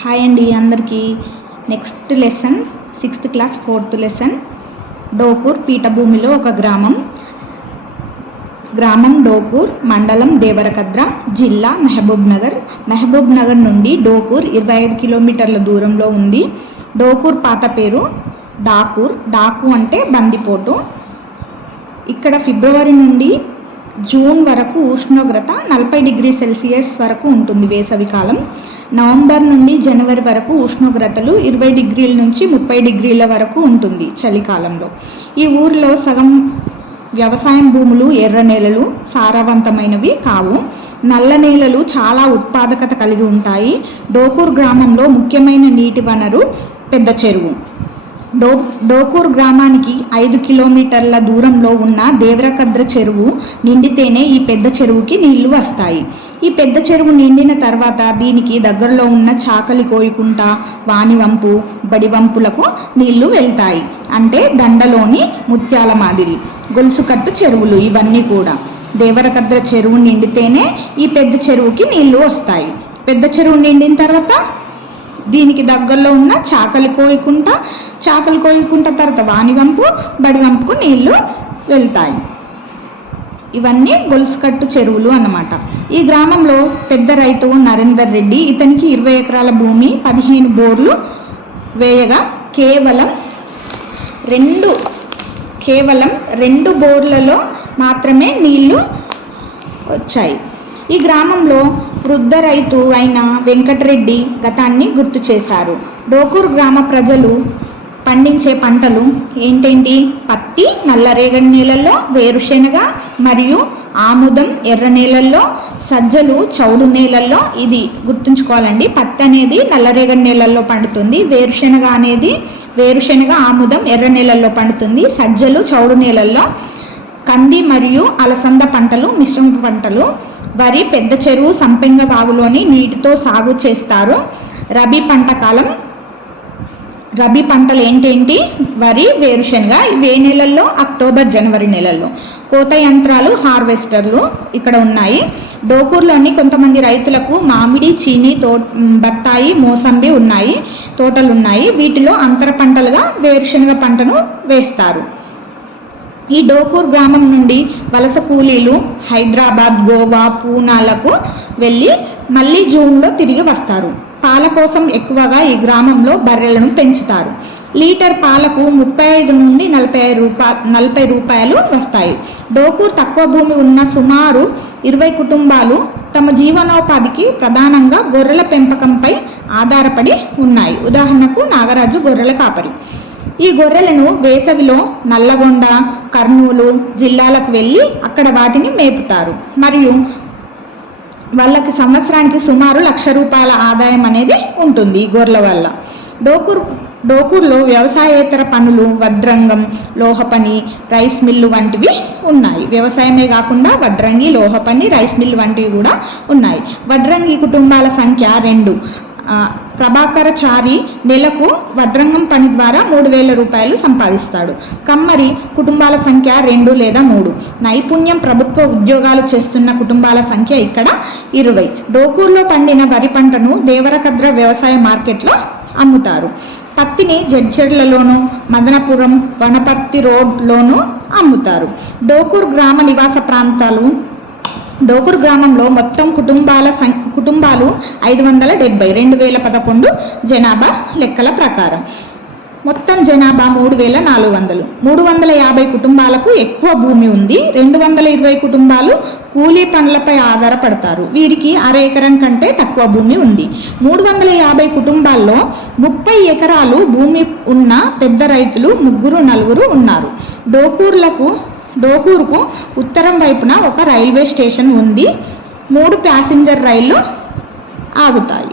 Hi అండి అందరికీ. Next lesson 6th class 4th lesson. Dokur పీఠభూమిలో ఒక గ్రామం. డోకూర్, మండలం దేవరకద్ర, జిల్లా మహబూబ్ నగర్ నుండి డోకూర్ 25 కిలోమీటర్ల దూరంలో ఉంది. డోకూర్ పాత పేరు డాకు అంటే బందిపోటు. ఇక్కడ ఫిబ్రవరి నుండి జూన్ వరకు ఉష్ణోగ్రత 40 డిగ్రీ సెల్సియస్ వరకు ఉంటుంది వేసవికాలం. నవంబర్ నుండి జనవరి వరకు ఉష్ణోగ్రతలు 20 డిగ్రీల నుంచి 30 డిగ్రీల వరకు ఉంటుంది చలికాలంలో. ఈ ఊరిలో సగం వ్యవసాయం భూములు ఎర్ర నేలలు, సారవంతమైనవి కావు. నల్ల నేలలు చాలా ఉత్పాదకత కలిగి ఉంటాయి. డోకూర్ గ్రామంలో ముఖ్యమైన నీటి వనరు పెద్ద చెరువు. డోకూర్ గ్రామానికి 5 కిలోమీటర్ల దూరంలో ఉన్న దేవరకద్ర చెరువు నిండితేనే ఈ పెద్ద చెరువుకి నీళ్లు వస్తాయి. ఈ పెద్ద చెరువు నిండిన తర్వాత దీనికి దగ్గరలో ఉన్న చాకలి కోయికుంట, వానివంపు, బడివంపులకు నీళ్లు వెళ్తాయి. అంటే దండలోని ముత్యాల మాదిరి గొలుసుకట్టు చెరువులు ఇవన్నీ కూడా. దేవరకద్ర చెరువు నిండితేనే ఈ పెద్ద చెరువుకి నీళ్లు వస్తాయి. పెద్ద చెరువు నిండిన తర్వాత దీనికి దగ్గరలో ఉన్న చాకలి కోయికుంట తర్వాత వానివంపు, బడివంపుకు నీళ్లు వెళ్తాయి. ఇవన్నీ గొలుసుకట్టు చెరువులు అన్నమాట. ఈ గ్రామంలో పెద్ద రైతు నరేందర్ రెడ్డి. ఇతనికి 20 ఎకరాల భూమి, 15 బోర్లు వేయగా కేవలం 2 బోర్లలో మాత్రమే నీళ్లు వచ్చాయి. ఈ గ్రామంలో వృద్ధ రైతు అయిన వెంకటరెడ్డి గతాన్ని గుర్తు చేశారు. డోకూర్ గ్రామ ప్రజలు పండించే పంటలు ఏంటేంటి? పత్తి నల్లరేగడి నేలల్లో, వేరుశెనగ మరియు ఆముదం ఎర్ర నేలల్లో, సజ్జలు చౌడు నేలల్లో. ఇది గుర్తుంచుకోవాలండి. పత్తి అనేది నల్లరేగడి నేలల్లో పండుతుంది. వేరుశెనగ ఆముదం ఎర్ర నేలల్లో పండుతుంది. సజ్జలు చౌడు నేలల్లో. కంది మరియు అలసంద పంటలు మిశ్రమ పంటలు. వరి పెద్ద చెరువు సంపెంగ వాగులోని నీటితో సాగు చేస్తారు. రబీ పంటలు ఏంటేంటి? వరి, వేరుశెనగ. ఇవే నెలల్లో? అక్టోబర్ జనవరి నెలల్లో. కోత యంత్రాలు, హార్వెస్టర్లు ఇక్కడ ఉన్నాయి. డోకూర్లోని కొంతమంది రైతులకు మామిడి, చీని, బత్తాయి, మోసంబి తోటలున్నాయి. వీటిలో అంతర పంటలుగా వేరుశెనగ పంటను వేస్తారు. ఈ డోకూర్ గ్రామం నుండి వలస కూలీలు హైదరాబాద్, గోవా, పూనాలకు వెళ్ళి మళ్ళీ జూన్లో తిరిగి వస్తారు. పాల కోసం ఎక్కువగా ఈ గ్రామంలో బర్రెలను పెంచుతారు. లీటర్ పాలకు 35 నుండి 40 రూపాయలు వస్తాయి. డోకూర్ తక్కువ భూమి ఉన్న సుమారు 20 కుటుంబాలు తమ జీవనోపాధికి ప్రధానంగా గొర్రెల పెంపకంపై ఆధారపడి ఉన్నాయి. ఉదాహరణకు నాగరాజు గొర్రెల కాపరి. ఈ గొర్రెలను వేసవిలో నల్లగొండ, కర్నూలు జిల్లాలకు వెళ్ళి అక్కడ వాటిని మేపుతారు. మరియు వాళ్ళకి సంవత్సరానికి సుమారు ₹1,00,000 ఆదాయం అనేది ఉంటుంది ఈ గొర్రెల వల్ల. డోకూర్లో వ్యవసాయేతర పనులు వడ్రంగం, లోహ పని, రైస్ మిల్లు వంటివి ఉన్నాయి. వ్యవసాయమే కాకుండా వడ్రంగి, లోహ పని, రైస్ మిల్లు వంటివి కూడా ఉన్నాయి. వడ్రంగి కుటుంబాల సంఖ్య 2. ప్రభాకరచారి నెలకు వడ్రంగం పని ద్వారా ₹3,000 సంపాదిస్తాడు. కమ్మరి కుటుంబాల సంఖ్య 2 లేదా 3. నైపుణ్యం ప్రభుత్వ ఉద్యోగాలు చేస్తున్న కుటుంబాల సంఖ్య ఇక్కడ 20. డోకూర్లో పండిన వరి పంటను దేవరకద్ర వ్యవసాయ మార్కెట్లో అమ్ముతారు. పత్తిని జడ్చర్లలోను, మదనపురం, వనపర్తి రోడ్లోనూ అమ్ముతారు. డోకూర్ గ్రామ నివాస ప్రాంతాలు. డోకూర్ గ్రామంలో మొత్తం కుటుంబాలు 570. 2011 జనాభా లెక్కల ప్రకారం మొత్తం జనాభా 3,400. 350 కుటుంబాలకు ఎక్కువ భూమి ఉంది. 220 కుటుంబాలు కూలీ పనులపై ఆధారపడతారు. వీరికి 1/2 ఎకరం కంటే తక్కువ భూమి ఉంది. 350 కుటుంబాల్లో 30 ఎకరాలు భూమి ఉన్న పెద్ద రైతులు 3-4 ఉన్నారు. డోకూర్కు ఉత్తరం వైపున ఒక రైల్వే స్టేషన్ ఉంది. 3 ప్యాసింజర్ రైళ్లు ఆగుతాయి.